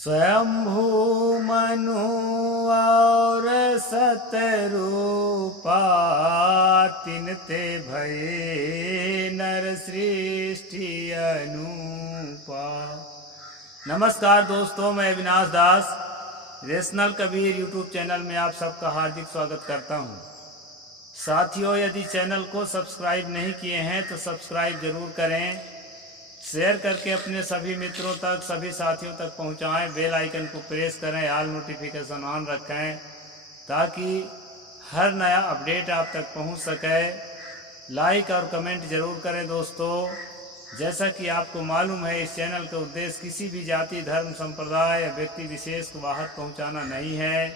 स्वयंभू मनु और सतरूपा तिनते भये नर सृष्टि अनुपा। नमस्कार दोस्तों, मैं अविनाश दास रेशनल कबीर यूट्यूब चैनल में आप सबका हार्दिक स्वागत करता हूं। साथियों, यदि चैनल को सब्सक्राइब नहीं किए हैं तो सब्सक्राइब जरूर करें, शेयर करके अपने सभी मित्रों तक, सभी साथियों तक पहुंचाएं। बेल आइकन को प्रेस करें, ऑल नोटिफिकेशन ऑन रखें ताकि हर नया अपडेट आप तक पहुंच सके। लाइक और कमेंट जरूर करें दोस्तों। जैसा कि आपको मालूम है, इस चैनल का उद्देश्य किसी भी जाति, धर्म, संप्रदाय या व्यक्ति विशेष को बाहर पहुंचाना नहीं है।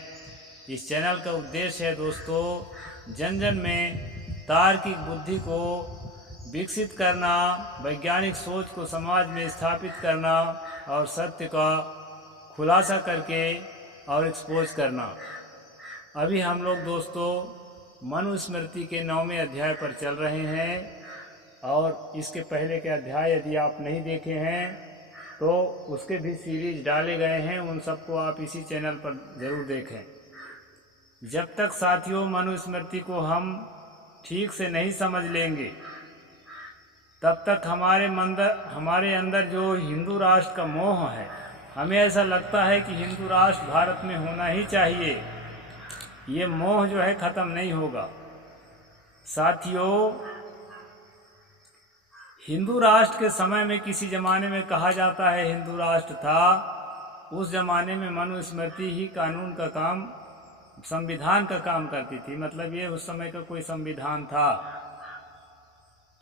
इस चैनल का उद्देश्य है दोस्तों जन जन में तार्किक बुद्धि को विकसित करना, वैज्ञानिक सोच को समाज में स्थापित करना और सत्य का खुलासा करके और एक्सपोज करना। अभी हम लोग दोस्तों मनुस्मृति के 9वें अध्याय पर चल रहे हैं और इसके पहले के अध्याय यदि आप नहीं देखे हैं तो उसके भी सीरीज डाले गए हैं, उन सबको आप इसी चैनल पर ज़रूर देखें। जब तक साथियों मनुस्मृति को हम ठीक से नहीं समझ लेंगे तब तक हमारे अंदर जो हिंदू राष्ट्र का मोह है, हमें ऐसा लगता है कि हिंदू राष्ट्र भारत में होना ही चाहिए, ये मोह जो है ख़त्म नहीं होगा। साथियों, हिंदू राष्ट्र के समय में किसी ज़माने में कहा जाता है हिंदू राष्ट्र था, उस ज़माने में मनुस्मृति ही कानून का काम, संविधान का काम करती थी। मतलब ये उस समय का कोई संविधान था।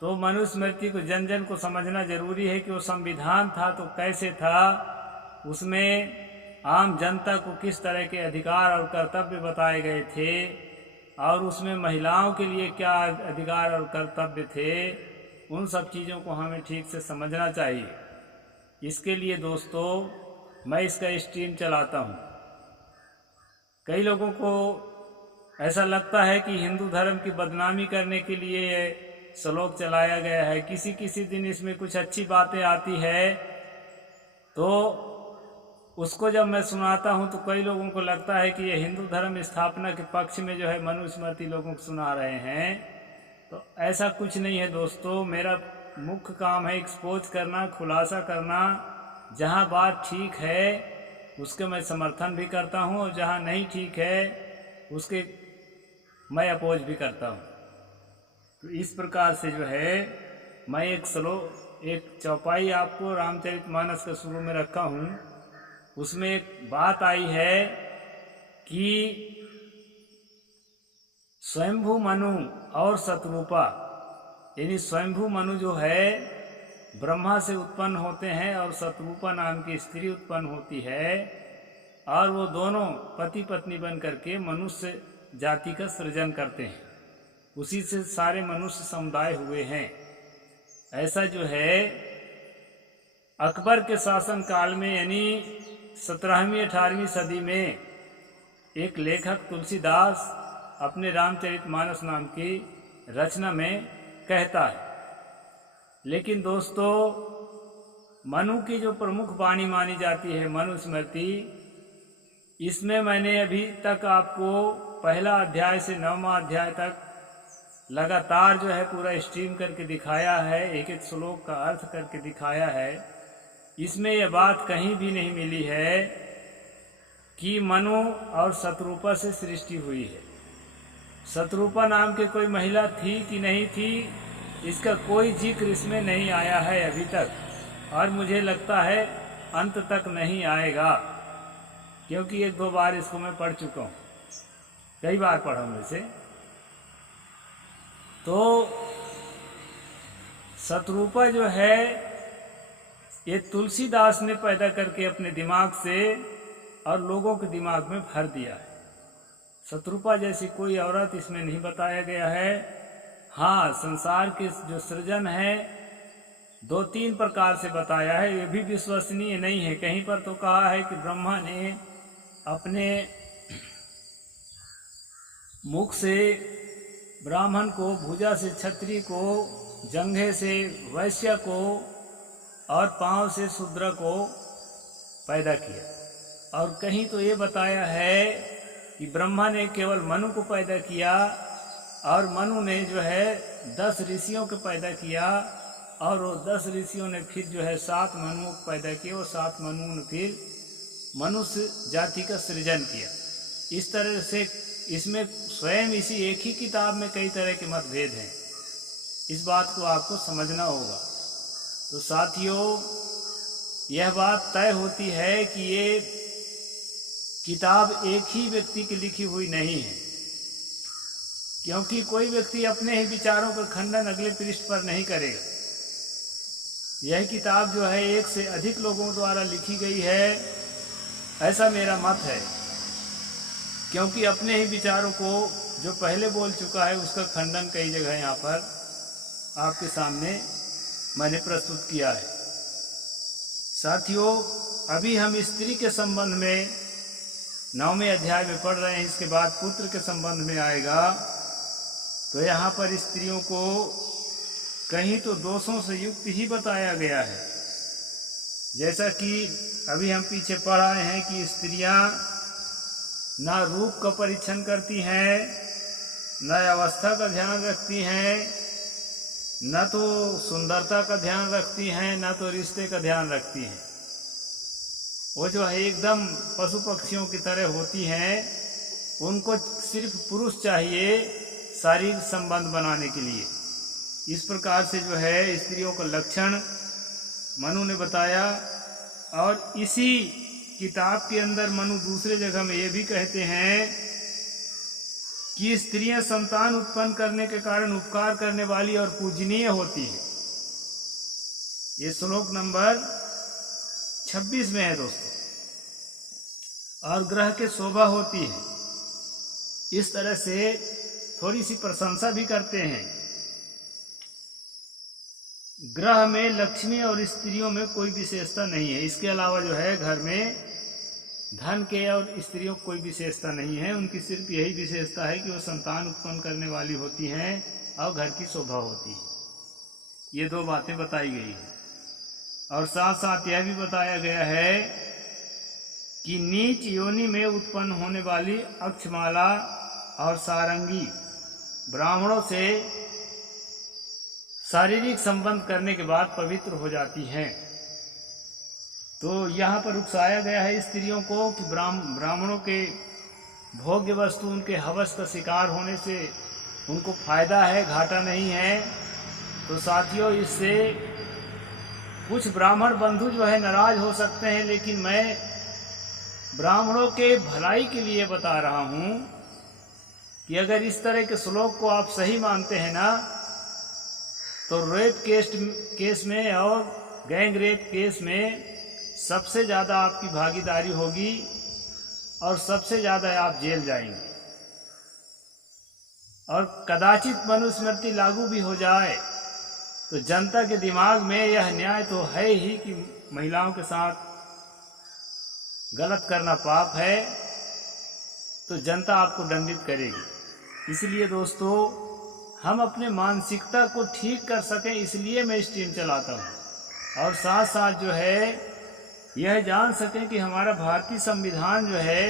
तो मनुस्मृति को जन जन को समझना जरूरी है कि वो संविधान था तो कैसे था, उसमें आम जनता को किस तरह के अधिकार और कर्तव्य बताए गए थे और उसमें महिलाओं के लिए क्या अधिकार और कर्तव्य थे, उन सब चीज़ों को हमें ठीक से समझना चाहिए। इसके लिए दोस्तों मैं इसका स्ट्रीम चलाता हूँ। कई लोगों को ऐसा लगता है कि हिंदू धर्म की बदनामी करने के लिए श्लोक चलाया गया है। किसी दिन इसमें कुछ अच्छी बातें आती है तो उसको जब मैं सुनाता हूं तो कई लोगों को लगता है कि ये हिंदू धर्म स्थापना के पक्ष में जो है मनुस्मृति लोगों को सुना रहे हैं। तो ऐसा कुछ नहीं है दोस्तों। मेरा मुख्य काम है एक्सपोज करना, खुलासा करना। जहां बात ठीक है उसके मैं समर्थन भी करता हूं और जहां नहीं ठीक है उसके मैं अपोज भी करता हूं। तो इस प्रकार से जो है मैं एक चौपाई आपको रामचरितमानस के शुरू में रखा हूँ। उसमें एक बात आई है कि स्वयंभू मनु और शतरूपा, यानी स्वयंभू मनु जो है ब्रह्मा से उत्पन्न होते हैं और शतरूपा नाम की स्त्री उत्पन्न होती है और वो दोनों पति पत्नी बन करके मनुष्य जाति का सृजन करते हैं। उसी से सारे मनुष्य समुदाय हुए हैं। ऐसा जो है अकबर के शासन काल में, यानी 17वीं-18वीं सदी में एक लेखक तुलसीदास अपने रामचरितमानस नाम की रचना में कहता है। लेकिन दोस्तों मनु की जो प्रमुख वाणी मानी जाती है मनुस्मृति, इसमें मैंने अभी तक आपको पहला अध्याय से 9वां अध्याय तक लगातार जो है पूरा स्ट्रीम करके दिखाया है, एक एक श्लोक का अर्थ करके दिखाया है। इसमें यह बात कहीं भी नहीं मिली है कि मनु और शतरूपा से सृष्टि हुई है। शतरूपा नाम की कोई महिला थी कि नहीं थी, इसका कोई जिक्र इसमें नहीं आया है अभी तक, और मुझे लगता है अंत तक नहीं आएगा, क्योंकि 1-2 बार इसको मैं पढ़ चुका हूँ, कई बार पढ़ा हूँ इसे। तो शतरूपा जो है ये तुलसीदास ने पैदा करके अपने दिमाग से और लोगों के दिमाग में भर दिया है। शतरूपा जैसी कोई औरत इसमें नहीं बताया गया है। हाँ, संसार के जो सृजन है 2-3 प्रकार से बताया है, ये भी विश्वसनीय नहीं है। कहीं पर तो कहा है कि ब्रह्मा ने अपने मुख से ब्राह्मण को, भुजा से क्षत्रिय को, जंघे से वैश्य को और पांव से शूद्र को पैदा किया। और कहीं तो ये बताया है कि ब्रह्मा ने केवल मनु को पैदा किया और मनु ने जो है 10 ऋषियों को पैदा किया और वो 10 ऋषियों ने फिर जो है 7 मनुओं को पैदा किए। वो 7 मनुओं ने फिर मनुष्य जाति का सृजन किया। इस तरह से इसमें स्वयं इसी एक ही किताब में कई तरह के मतभेद हैं। इस बात को आपको समझना होगा। तो साथियों, यह बात तय होती है कि ये किताब एक ही व्यक्ति की लिखी हुई नहीं है, क्योंकि कोई व्यक्ति अपने ही विचारों का खंडन अगले पृष्ठ पर नहीं करेगा। यह किताब जो है एक से अधिक लोगों द्वारा लिखी गई है, ऐसा मेरा मत है, क्योंकि अपने ही विचारों को जो पहले बोल चुका है उसका खंडन कई जगह यहाँ पर आपके सामने मैंने प्रस्तुत किया है। साथियों, अभी हम स्त्री के संबंध में 9वें अध्याय में पढ़ रहे हैं। इसके बाद पुत्र के संबंध में आएगा। तो यहाँ पर स्त्रियों को कहीं तो दोषों से युक्त ही बताया गया है। जैसा कि अभी हम पीछे पढ़ आए हैं कि स्त्रियां ना रूप का परीक्षण करती हैं, न अवस्था का ध्यान रखती हैं, न तो सुंदरता का ध्यान रखती हैं, न तो रिश्ते का ध्यान रखती हैं। वो जो है एकदम पशु पक्षियों की तरह होती हैं। उनको सिर्फ पुरुष चाहिए शारीरिक संबंध बनाने के लिए। इस प्रकार से जो है स्त्रियों का लक्षण मनु ने बताया। और इसी किताब के अंदर मनु दूसरे जगह में ये भी कहते हैं कि स्त्रियां संतान उत्पन्न करने के कारण उपकार करने वाली और पूजनीय होती हैं। ये श्लोक नंबर 26 में है दोस्तों। और ग्रह के शोभा होती है। इस तरह से थोड़ी सी प्रशंसा भी करते हैं। ग्रह में लक्ष्मी और स्त्रियों में कोई विशेषता नहीं है। इसके अलावा जो है घर में धन के और स्त्रियों को कोई विशेषता नहीं है। उनकी सिर्फ यही विशेषता है कि वो संतान उत्पन्न करने वाली होती हैं और घर की शोभा होती है। ये 2 बातें बताई गई हैं। और साथ साथ यह भी बताया गया है कि नीच योनि में उत्पन्न होने वाली अक्षमाला और सारंगी ब्राह्मणों से शारीरिक संबंध करने के बाद पवित्र हो जाती हैं। तो यहाँ पर उकसाया गया है स्त्रियों को कि ब्राह्मणों के भोग्य वस्तु, उनके हवस का शिकार होने से उनको फायदा है, घाटा नहीं है। तो साथियों, इससे कुछ ब्राह्मण बंधु जो है नाराज हो सकते हैं, लेकिन मैं ब्राह्मणों के भलाई के लिए बता रहा हूँ कि अगर इस तरह के श्लोक को आप सही मानते हैं ना, तो रेप केस में और गैंग रेप केस में सबसे ज़्यादा आपकी भागीदारी होगी और सबसे ज़्यादा आप जेल जाएंगे। और कदाचित मनुस्मृति लागू भी हो जाए तो जनता के दिमाग में यह न्याय तो है ही कि महिलाओं के साथ गलत करना पाप है, तो जनता आपको दंडित करेगी। इसलिए दोस्तों, हम अपने मानसिकता को ठीक कर सकें, इसलिए मैं स्ट्रीम चलाता हूँ। और साथ साथ जो है यह जान सकें कि हमारा भारतीय संविधान जो है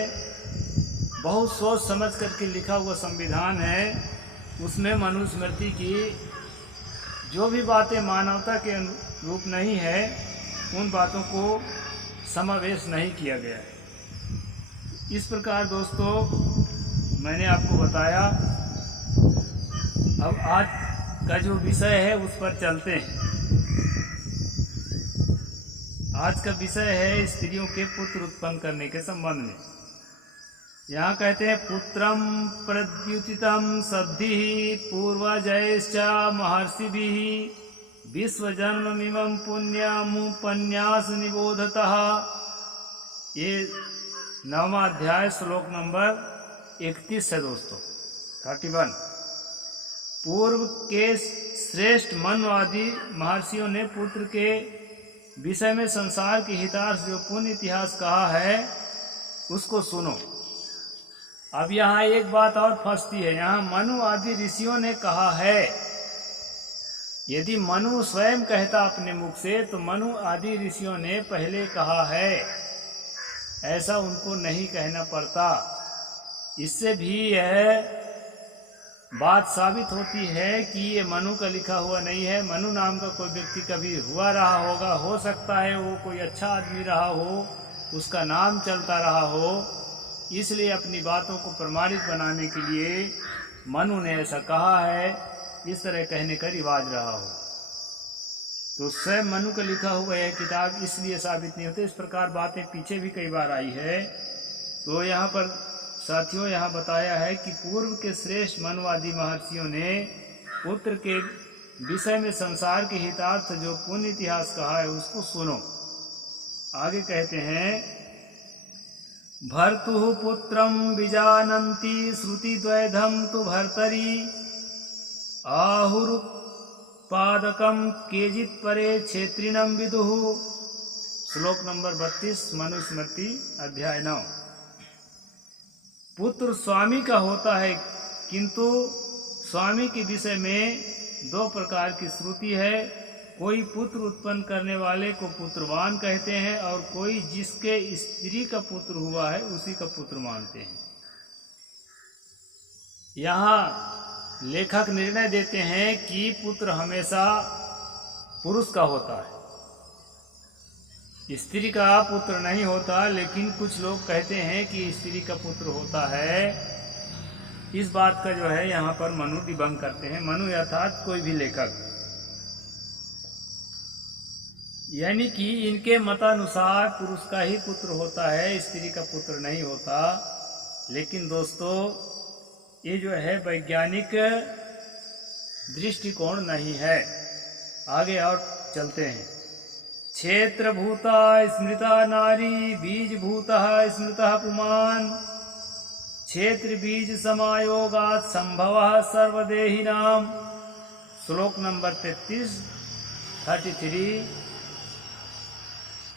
बहुत सोच समझ करके लिखा हुआ संविधान है। उसमें मनुस्मृति की जो भी बातें मानवता के अनुरूप नहीं है, उन बातों को समावेश नहीं किया गया है। इस प्रकार दोस्तों, मैंने आपको बताया। अब आज का जो विषय है उस पर चलते हैं। आज का विषय है स्त्रियों के पुत्र उत्पन्न करने के संबंध में। यहाँ कहते हैं, पुत्रम प्रद्युतितम सद्धि पूर्वजैश्च महर्षिभिः विश्वजन्ममिमं पुण्यमुपन्यास निबोधतः। ये 9वां अध्याय श्लोक नंबर 31 है दोस्तों, 31। पूर्व के श्रेष्ठ मनु आदि महर्षियों ने पुत्र के विषय में संसार के हितार्थ जो पुण्य इतिहास कहा है उसको सुनो। अब यहाँ एक बात और फंसती है। यहाँ मनु आदि ऋषियों ने कहा है। यदि मनु स्वयं कहता अपने मुख से तो मनु आदि ऋषियों ने पहले कहा है। ऐसा उनको नहीं कहना पड़ता। इससे भी यह बात साबित होती है कि ये मनु का लिखा हुआ नहीं है। मनु नाम का कोई व्यक्ति कभी हुआ रहा होगा, हो सकता है वो कोई अच्छा आदमी रहा हो, उसका नाम चलता रहा हो, इसलिए अपनी बातों को प्रमाणित बनाने के लिए मनु ने ऐसा कहा है, इस तरह कहने का रिवाज रहा हो। तो स्वयं मनु का लिखा हुआ यह किताब इसलिए साबित नहीं होते। इस प्रकार बातें पीछे भी कई बार आई है। तो यहाँ पर साथियों यहाँ बताया है कि पूर्व के श्रेष्ठ मनुवादी महर्षियों ने पुत्र के विषय में संसार के हितार्थ जो पुण्य इतिहास कहा है उसको सुनो। आगे कहते हैं, भर्तुः पुत्रम विजानन्ति श्रुति द्वैधम तु भर्तरी आहुरुपादकम केजित परे क्षेत्रिणम विदुः। श्लोक नंबर 32 मनुस्मृति अध्याय 9। पुत्र स्वामी का होता है, किंतु स्वामी के विषय में दो प्रकार की श्रुति है। कोई पुत्र उत्पन्न करने वाले को पुत्रवान कहते हैं और कोई जिसके स्त्री का पुत्र हुआ है उसी का पुत्र मानते हैं। यहाँ लेखक निर्णय देते हैं कि पुत्र हमेशा पुरुष का होता है, स्त्री का पुत्र नहीं होता। लेकिन कुछ लोग कहते हैं कि स्त्री का पुत्र होता है। इस बात का जो है यहाँ पर मनु डिबंग करते हैं। मनु अर्थात कोई भी लेखक, यानी कि इनके मतानुसार पुरुष का ही पुत्र होता है, स्त्री का पुत्र नहीं होता। लेकिन दोस्तों ये जो है वैज्ञानिक दृष्टिकोण नहीं है। आगे और चलते हैं। क्षेत्र भूता स्मृता नारी बीज भूता स्मृता पुमान क्षेत्र बीज समायोगात संभव सर्वदेहिनाम। श्लोक नंबर 33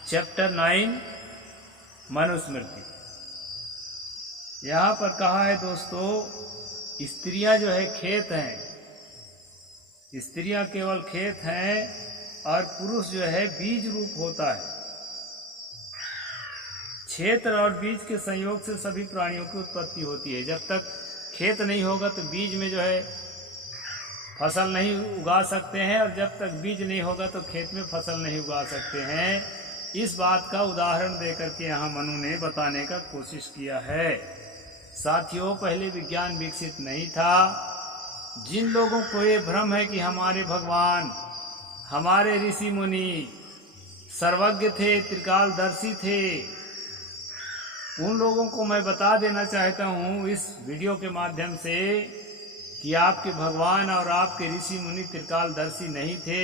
चैप्टर 9 मनुस्मृति। यहाँ पर कहा है दोस्तों, स्त्रियां जो है खेत हैं, स्त्रियां केवल खेत हैं और पुरुष जो है बीज रूप होता है। क्षेत्र और बीज के संयोग से सभी प्राणियों की उत्पत्ति होती है। जब तक खेत नहीं होगा तो बीज में जो है फसल नहीं उगा सकते हैं, और जब तक बीज नहीं होगा तो खेत में फसल नहीं उगा सकते हैं। इस बात का उदाहरण देकर के यहाँ मनु ने बताने का कोशिश किया है। साथियों, पहले विज्ञान विकसित नहीं था। जिन लोगों को ये भ्रम है कि हमारे भगवान, हमारे ऋषि मुनि सर्वज्ञ थे, त्रिकालदर्शी थे, उन लोगों को मैं बता देना चाहता हूँ इस वीडियो के माध्यम से कि आपके भगवान और आपके ऋषि मुनि त्रिकालदर्शी नहीं थे,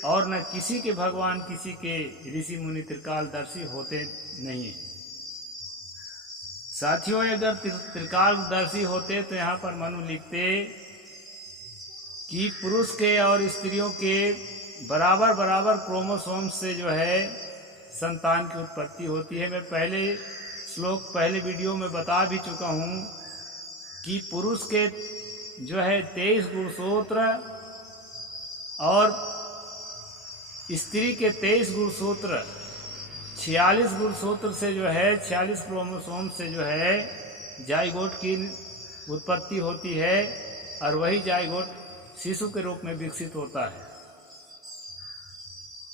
और न किसी के भगवान किसी के ऋषि मुनि त्रिकालदर्शी होते नहीं। साथियों, अगर त्रिकालदर्शी होते तो यहाँ पर मनु लिखते कि पुरुष के और स्त्रियों के बराबर बराबर क्रोमोसोम से जो है संतान की उत्पत्ति होती है। मैं पहले वीडियो में बता भी चुका हूँ कि पुरुष के जो है 23 गुणसूत्र और स्त्री के 23 गुणसूत्र 46 गुणसूत्र से जो है 46 क्रोमोसोम से जो है जाइगोट की उत्पत्ति होती है, और वही जाइगोट शिशु के रूप में विकसित होता है।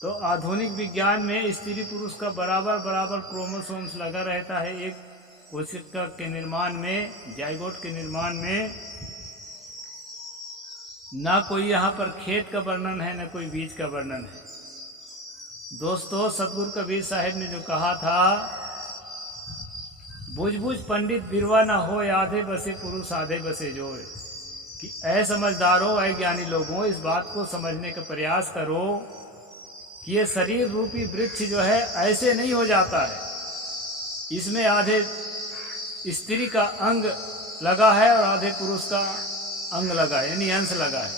तो आधुनिक विज्ञान में स्त्री पुरुष का बराबर बराबर क्रोमोसोम्स लगा रहता है एक कोशिका के निर्माण में, जाइगोट के निर्माण में। ना कोई यहाँ पर खेत का वर्णन है, ना कोई बीज का वर्णन है। दोस्तों, सतगुरु कबीर साहिब ने जो कहा था, बुझ बुझ पंडित बिरवा न हो, आधे बसे पुरुष आधे बसे जोए, कि ऐ समझदारों, ऐ ज्ञानी लोगों, इस बात को समझने का प्रयास करो कि ये शरीर रूपी वृक्ष जो है ऐसे नहीं हो जाता है। इसमें आधे स्त्री का अंग लगा है और आधे पुरुष का अंग लगा है, यानी अंश लगा है।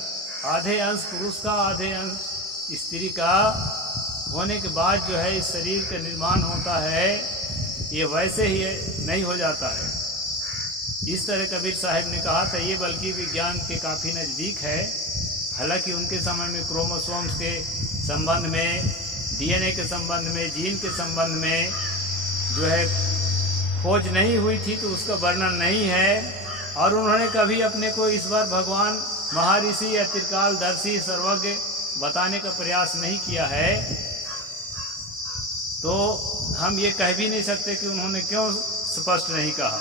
आधे अंश पुरुष का, आधे अंश स्त्री का होने के बाद जो है इस शरीर का निर्माण होता है। ये वैसे ही नहीं हो जाता है। इस तरह कबीर साहिब ने कहा था। ये बल्कि विज्ञान के काफ़ी नज़दीक है। हालांकि उनके समय में क्रोमोसोम्स के संबंध में, डीएनए के संबंध में, जीन के संबंध में जो है खोज नहीं हुई थी तो उसका वर्णन नहीं है, और उन्होंने कभी अपने को इस बार भगवान महर्षि या त्रिकालदर्शी सर्वज्ञ बताने का प्रयास नहीं किया है, तो हम ये कह भी नहीं सकते कि उन्होंने क्यों स्पष्ट नहीं कहा।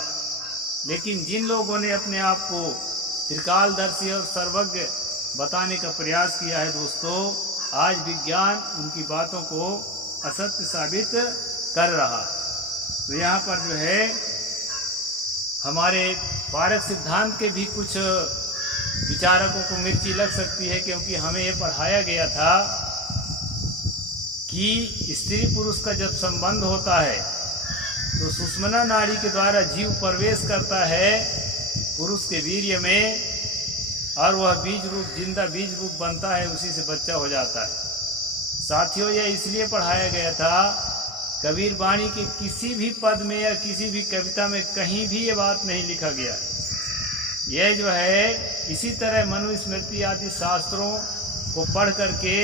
लेकिन जिन लोगों ने अपने आप को त्रिकालदर्शी और सर्वज्ञ बताने का प्रयास किया है दोस्तों, आज विज्ञान उनकी बातों को असत्य साबित कर रहा है। तो यहाँ पर जो है हमारे पारक सिद्धांत के भी कुछ विचारकों को मिर्ची लग सकती है, क्योंकि हमें ये पढ़ाया गया था कि स्त्री पुरुष का जब संबंध होता है तो सुषुम्ना नाड़ी के द्वारा जीव प्रवेश करता है पुरुष के वीर्य में, और वह बीज रूप जिंदा बीज रूप बनता है, उसी से बच्चा हो जाता है। साथियों, यह इसलिए पढ़ाया गया था, कबीर वाणी के किसी भी पद में या किसी भी कविता में कहीं भी ये बात नहीं लिखा गया। यह जो है इसी तरह मनुस्मृति आदि शास्त्रों को पढ़ करके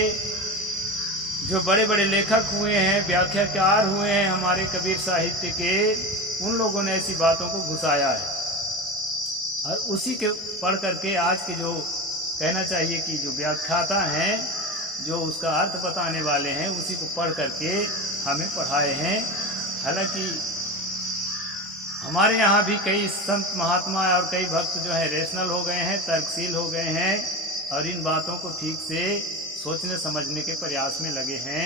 जो बड़े बड़े लेखक हुए हैं, व्याख्याकार हुए हैं हमारे कबीर साहित्य के, उन लोगों ने ऐसी बातों को घुसाया है, और उसी के पढ़ करके आज के जो कहना चाहिए कि जो व्याख्याता हैं, जो उसका अर्थ बताने वाले हैं, उसी को पढ़ करके हमें पढ़ाए हैं। हालांकि हमारे यहाँ भी कई संत महात्मा और कई भक्त जो है रेशनल हो गए हैं, तर्कशील हो गए हैं, और इन बातों को ठीक से सोचने समझने के प्रयास में लगे हैं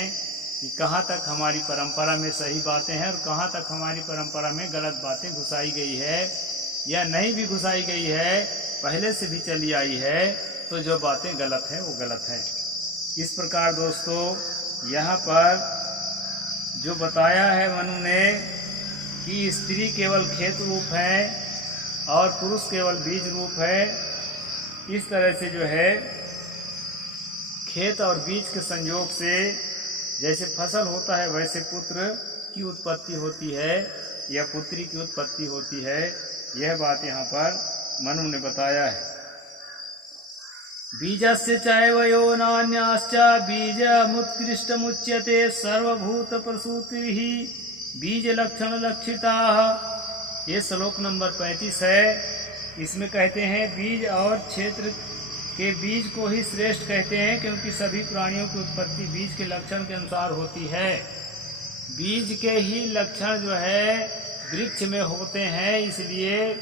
कि कहाँ तक हमारी परंपरा में सही बातें हैं और कहाँ तक हमारी परंपरा में गलत बातें घुसाई गई है या नहीं भी घुसाई गई है, पहले से भी चली आई है, तो जो बातें गलत हैं वो गलत हैं। इस प्रकार दोस्तों यहाँ पर जो बताया है मनु ने कि स्त्री केवल खेत रूप है और पुरुष केवल बीज रूप है, इस तरह से जो है खेत और बीज के संयोग से जैसे फसल होता है वैसे पुत्र की उत्पत्ति होती है या पुत्री की उत्पत्ति होती है। यह बात यहाँ पर मनु ने बताया है। बीजस्य चैवयो नान्याश्च बीजमुत्कृष्टमुच्यते सर्वभूत प्रसूतिः बीज लक्षण लक्षिताः। ये श्लोक नंबर 35 है। इसमें कहते हैं बीज और क्षेत्र के बीज को ही श्रेष्ठ कहते हैं, क्योंकि सभी प्राणियों की उत्पत्ति बीज के लक्षण के अनुसार होती है। बीज के ही लक्षण जो है वृक्ष में होते हैं, इसलिए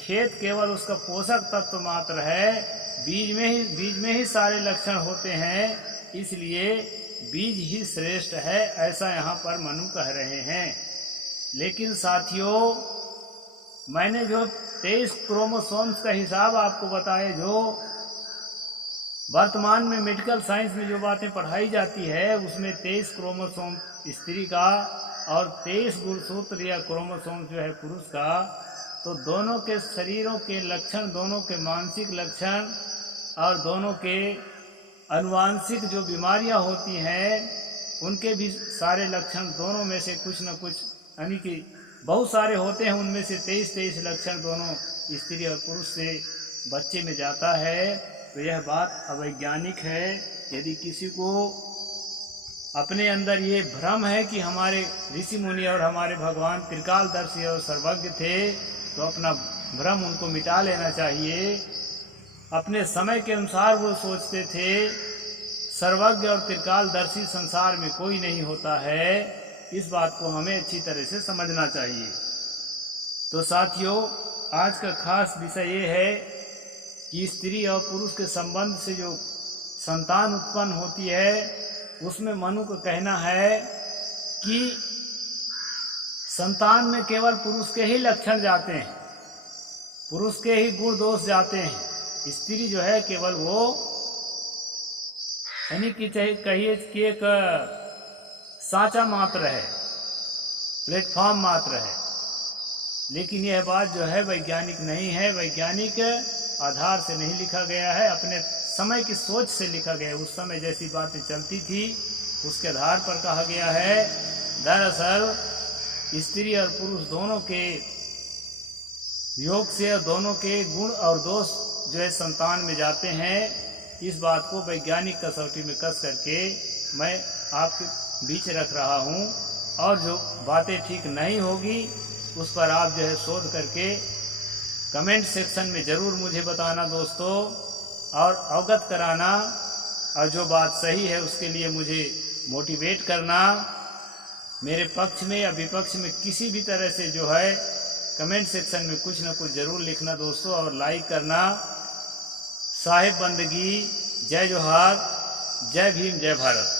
खेत केवल उसका पोषक तत्व मात्र है। बीज में ही सारे लक्षण होते हैं, इसलिए बीज ही श्रेष्ठ है, ऐसा यहाँ पर मनु कह रहे हैं। लेकिन साथियों, मैंने जो 23 क्रोमोसोम्स का हिसाब आपको बताया, जो वर्तमान में मेडिकल साइंस में जो बातें पढ़ाई जाती है, उसमें 23 क्रोमोसोम स्त्री का और 23 गुणसूत्र या क्रोमोसोम जो है पुरुष का, तो दोनों के शरीरों के लक्षण, दोनों के मानसिक लक्षण और दोनों के अनुवांशिक जो बीमारियां होती हैं उनके भी सारे लक्षण दोनों में से कुछ न कुछ, यानी कि बहुत सारे होते हैं, उनमें से 23 लक्षण दोनों स्त्री और पुरुष से बच्चे में जाता है। तो यह बात अवैज्ञानिक है। यदि किसी को अपने अंदर ये भ्रम है कि हमारे ऋषि मुनि और हमारे भगवान त्रिकालदर्शी और सर्वज्ञ थे, तो अपना भ्रम उनको मिटा लेना चाहिए। अपने समय के अनुसार वो सोचते थे सर्वज्ञ और त्रिकालदर्शी संसार में कोई नहीं होता है। इस बात को हमें अच्छी तरह से समझना चाहिए। तो साथियों, आज का खास विषय ये है कि स्त्री और पुरुष के संबंध से जो संतान उत्पन्न होती है, उसमें मनु का कहना है कि संतान में केवल पुरुष के ही लक्षण जाते हैं, पुरुष के ही गुण दोष जाते हैं। स्त्री जो है केवल वो, यानी कि कहिए कि एक साँचा मात्र है, प्लेटफॉर्म मात्र है। लेकिन यह बात जो है वैज्ञानिक नहीं है, वैज्ञानिक आधार से नहीं लिखा गया है, अपने समय की सोच से लिखा गया है। उस समय जैसी बातें चलती थी उसके आधार पर कहा गया है। दरअसल स्त्री और पुरुष दोनों के योग से दोनों के गुण और दोष जो है संतान में जाते हैं। इस बात को वैज्ञानिक कसौटी में कस करके मैं आपके बीच रख रहा हूँ, और जो बातें ठीक नहीं होगी उस पर आप जो है शोध करके कमेंट सेक्शन में ज़रूर मुझे बताना दोस्तों, और अवगत कराना, और जो बात सही है उसके लिए मुझे मोटिवेट करना। मेरे पक्ष में या विपक्ष में किसी भी तरह से जो है कमेंट सेक्शन में कुछ ना कुछ ज़रूर लिखना दोस्तों, और लाइक करना। साहिब बंदगी, जय जोहार, जय भीम, जय भारत।